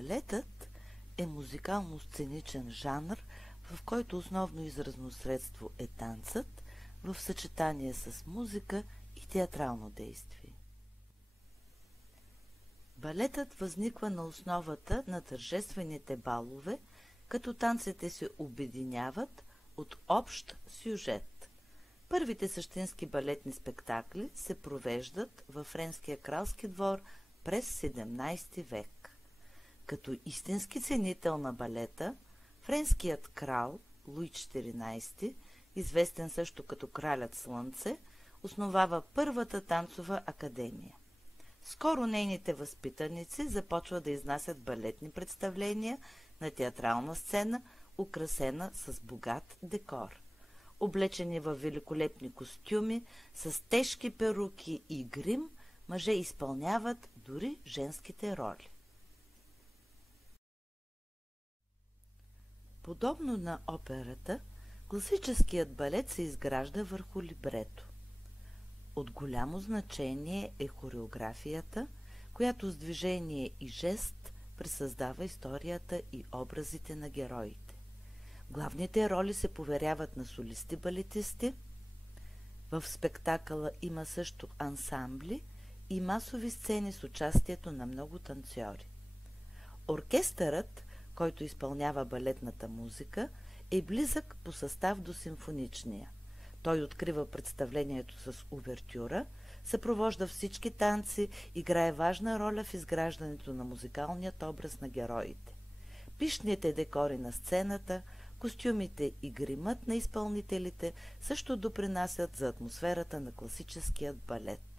Балетът е музикално-сценичен жанр, в който основно изразно средство е танцът, в съчетание с музика и театрално действие. Балетът възниква на основата на тържествените балове, като танците се обединяват от общ сюжет. Първите същински балетни спектакли се провеждат във френския кралски двор през 17 век. Като истински ценител на балета, френският крал Луи XIV, известен също като Кралят Слънце, основава първата танцова академия. Скоро нейните възпитаници започват да изнасят балетни представления на театрална сцена, украсена с богат декор. Облечени във великолепни костюми, с тежки перуки и грим, мъже изпълняват дори женските роли. Подобно на операта, класическият балет се изгражда върху либрето. От голямо значение е хореографията, която с движение и жест пресъздава историята и образите на героите. Главните роли се поверяват на солисти-балетисти. В спектакъла има също ансамбли и масови сцени с участието на много танцори. Оркестърът, който изпълнява балетната музика, е близък по състав до симфоничния. Той открива представлението с увертюра, съпровожда всички танци, играе важна роля в изграждането на музикалният образ на героите. Пищните декори на сцената, костюмите и гримът на изпълнителите също допринасят за атмосферата на класическият балет.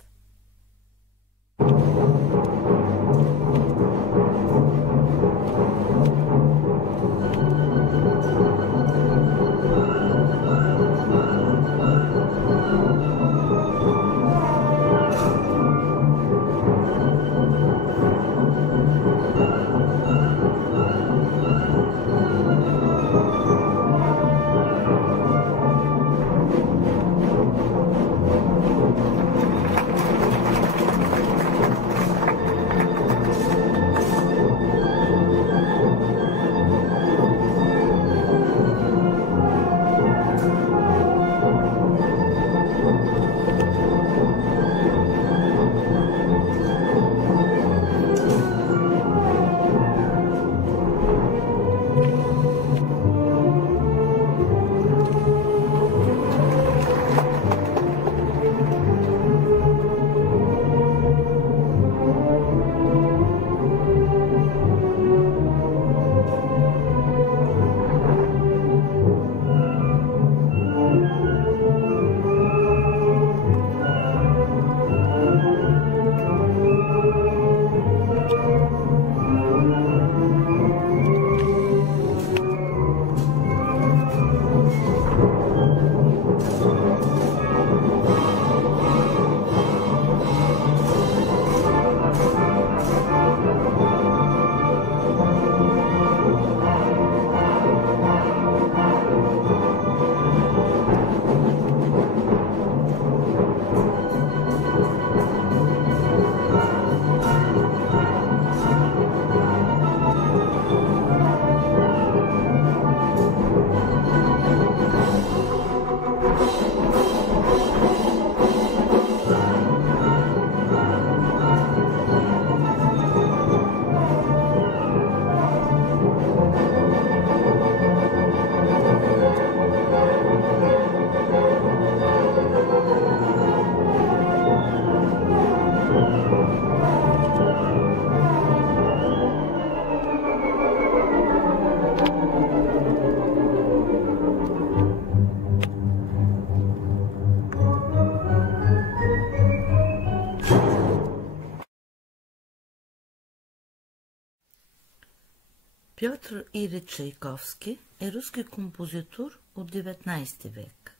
Пьотр Илич Чайковски е руски композитор от 19 век.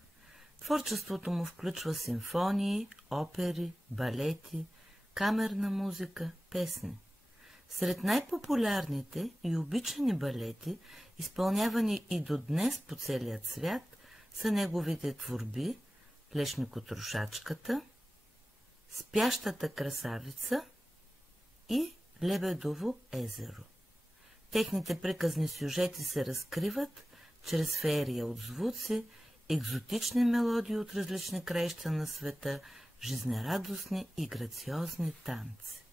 Творчеството му включва симфонии, опери, балети, камерна музика, песни. Сред най-популярните и обичани балети, изпълнявани и до днес по целия свят, са неговите творби Лешникотрошачката, Спящата красавица и Лебедово езеро. Техните приказни сюжети се разкриват чрез феерия от звуци, екзотични мелодии от различни краища на света, жизнерадостни и грациозни танци.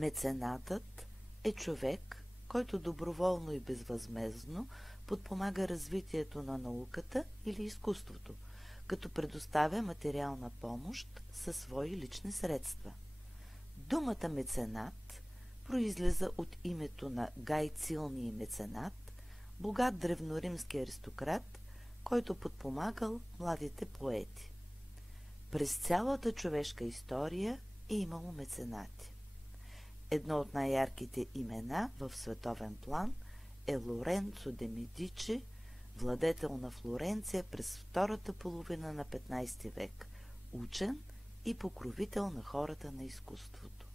Меценатът е човек, който доброволно и безвъзмездно подпомага развитието на науката или изкуството, като предоставя материална помощ със свои лични средства. Думата меценат произлиза от името на Гай Цилний Меценат, богат древноримски аристократ, който подпомагал младите поети. През цялата човешка история е имало меценати. Едно от най-ярките имена в световен план е Лоренцо де Медичи, владетел на Флоренция през втората половина на 15 век, учен и покровител на хората на изкуството.